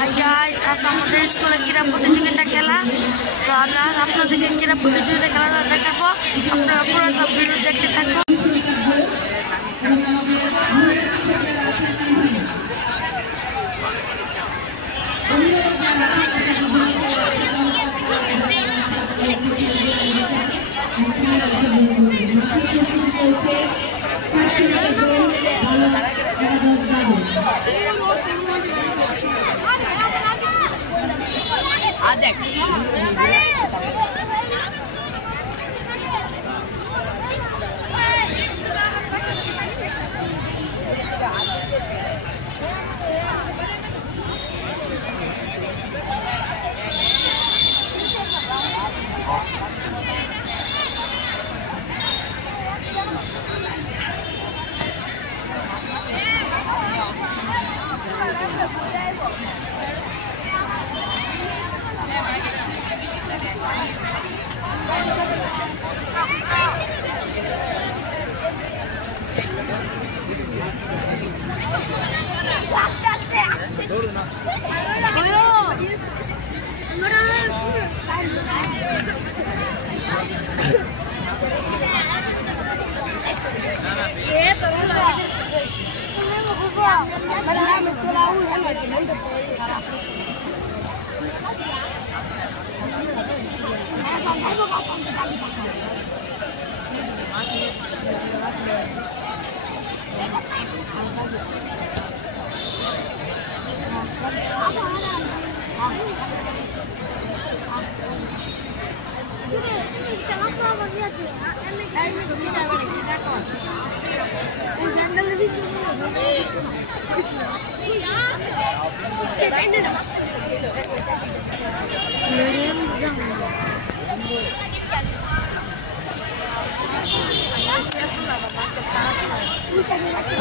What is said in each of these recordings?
Hi guys, আজ আমাদের স্কুলে ক্রীড়া প্রতিযোগিতা খেলা। তো আমরা আপনাদেরকে ক্রীড়া প্রতিযোগিতা খেলাটা দেখাবো। আপনারা পুরোটা ভিডিও দেখতে থাকুন।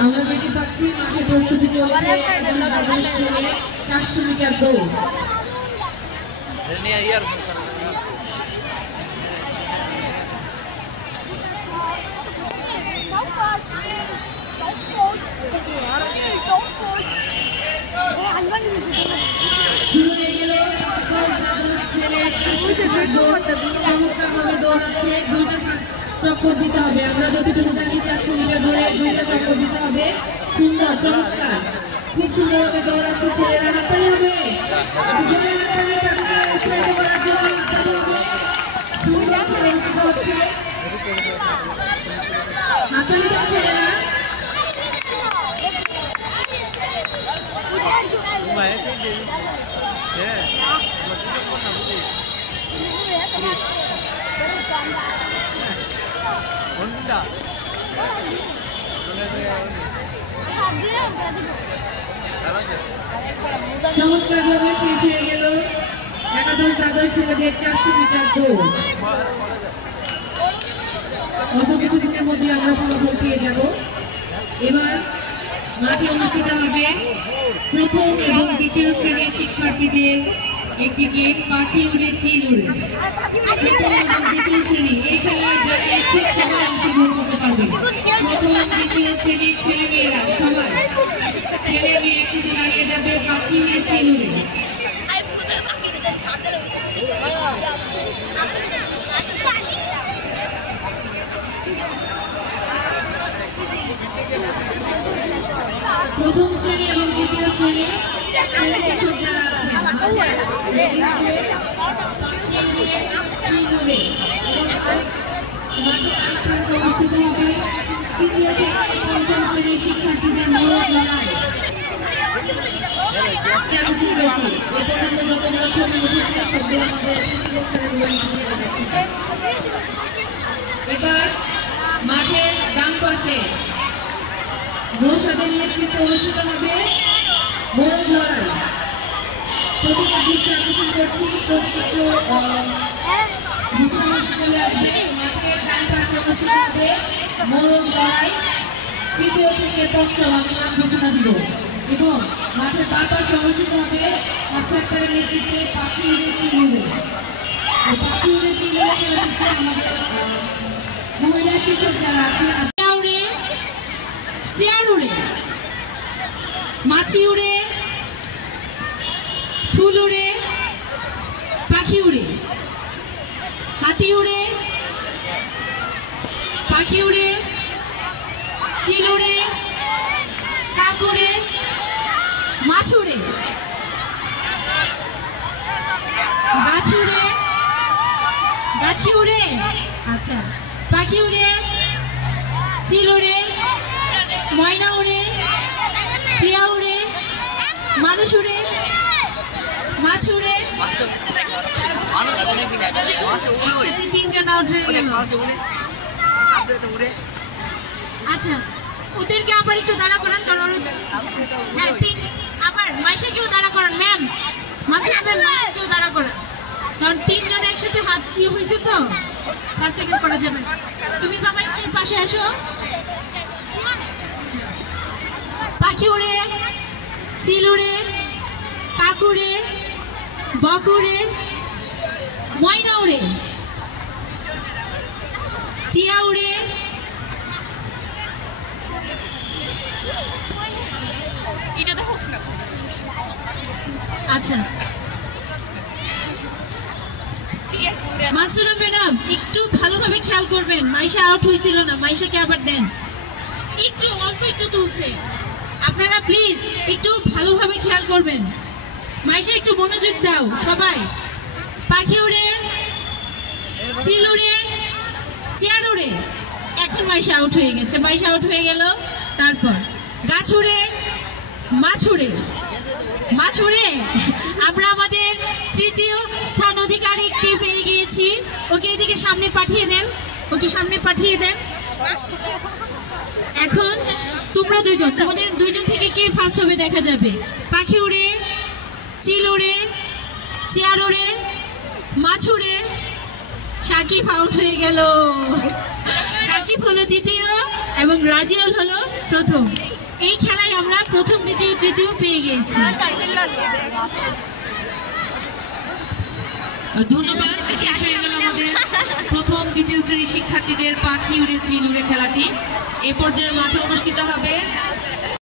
আমরা দেখতে পাচ্ছি মাঠে প্রস্তুতি চলছে 400 মিটার দৌড়। শুরু হয়ে গেল চমৎকারভাবে দৌড়াচ্ছে। 2টা চক্কর দিতে হবে। আমরা যতটুকু জানি 400 মিটার ধরে 2টা চক্কর দিতে হবে। সুন্দর, চমৎকার, খুব সুন্দরভাবে দৌড়াচ্ছে ছেলেরা। হাততালি হবে, জোরে হাততালি তাদেরকে উৎসাহিত করার জন্য হাততালি হবে। সুন্দর খেলা অনুষ্ঠিত হচ্ছে। হাততালি দাও ছেলেরা। চমৎকার ভাবে শেষ হয়ে গেল একাদশ দ্বাদশ ছেলেদের 400 মিটার দৌড়। অল্প কিছুদিনের মধ্যে আমরা ফলাফল পেয়ে যাব। এবার মাঠে অনুষ্ঠিত হবে প্রথম এবং দ্বিতীয় শ্রেণীর শিক্ষার্থীদের একটি গেম, পাখি উড়ে চিল উড়ে। প্রথম এবং দ্বিতীয় শ্রেণী এই খেলায় যারা ইচ্ছুক সবাই অংশগ্রহণ করতে পারবে। প্রথম দ্বিতীয় শ্রেণীর ছেলে মেয়েরা সবাই, ছেলে মেয়ে একসাথে দাঁড়িয়ে যাবে পাখি উড়ে চিল উড়ে। প্রথম শ্রেণী এবং দ্বিতীয় শ্রেণী শ্রেণী শিক্ষক যারা আছেন অনুষ্ঠিত হবে তৃতীয় থেকে পঞ্চম শ্রেণীর শিক্ষার্থীদের মোড়ক লড়াই। এ পর্যন্ত যত বছরে উঠেছে সবগুলো আমাদের এবার মাঠের ডান পাশে নৌসাদের নেতৃত্বে অনুষ্ঠিত হবে মোড়ক লড়াই। প্রতীকের দৃষ্টি আকর্ষণ করছি, প্রতীক একটু চলে আসবে। মাঠের ডান পাশে অনুষ্ঠিত হবে মোড়ক লড়াই, তৃতীয় থেকে পঞ্চম আমি নাম ঘোষণা দিব। এবং মাঠের বাঁ পাশে অনুষ্ঠিত হবে আফসাক্তারের নেতৃত্বে পাখি উড়ে চিল উড়ে। পাখি উড়ে চিল উড়ে নেতৃত্বে আমাদের মহিলা শিক্ষক যারা আছেন চেয়ার উড়ে, মাছি উড়ে, ফুল উড়ে, পাখি উড়ে, হাতি উড়ে, পাখি উড়ে, চিল উড়ে, কাক উড়ে, মাছ উড়ে, গাছ উড়ে, গাছি উড়ে, আচ্ছা, পাখি উড়ে, চিল উড়ে, ময়না উড়ে, টিয়া উড়ে, মানুষ উড়ে, মাছ উড়ে। একসাথে 3 জন আউট হয়ে গেল। আচ্ছা, ওদেরকে আবার একটু দাঁড়া করান, কারণ হ্যাঁ আবার মাইশাকেও দাঁড়া করান ম্যাম, মাঝে মাইশাকেও দাঁড়া করান, কারণ 3 জন একসাথে হাত দিয়ে হয়েছে তো 5 সেকেন্ড করা যাবে। তুমি বাবা একটু পাশে আসো। পাখি উড়ে, চিল উড়ে, কাক উড়ে, বক উড়ে, ময়না উড়ে, টিয়া উড়ে, আচ্ছা মানসুরা ম্যাডাম একটু ভালোভাবে খেয়াল করবেন, মাইশা আউট হয়েছিল না, মাইশাকে আবার দেন, একটু অল্প একটু তুলছে, আপনারা প্লিজ একটু ভালোভাবে খেয়াল করবেন। মাইশা একটু মনোযোগ দাও সবাই। পাখি উড়ে, চিল উড়ে, চেয়ার উড়ে, এখন মাইশা আউট হয়ে গেছে, মাইশা আউট হয়ে গেল। তারপর গাছ উড়ে, মাছ উড়ে, মাছ উড়ে আমরা আমাদের 3য় স্থান অধিকারীকে পেয়ে গিয়েছি। ওকে এদিকে সামনে পাঠিয়ে দেন, ওকে সামনে পাঠিয়ে দেন। এখন তোমরা 2 জন, তোমাদের 2 জন থেকে কে ফার্স্ট হবে দেখা যাবে। পাখি উড়ে, চিল উড়ে, চেয়ার উড়ে, মাছ উড়ে, সাকিব আউট হয়ে গেল। সাকিব হলো 2য় এবং রাজিয়াল হলো 1ম। এই খেলায় আমরা 1ম, 2য়, 3য় পেয়ে গিয়েছি। ধন্যবাদ। শেষ হয়ে গেল আমাদের 1ম, 2য় শ্রেণীর শিক্ষার্থীদের পাখি উড়ে, চিল উড়ে খেলাটি। এ পর্যায়ে মাঠে অনুষ্ঠিত হবে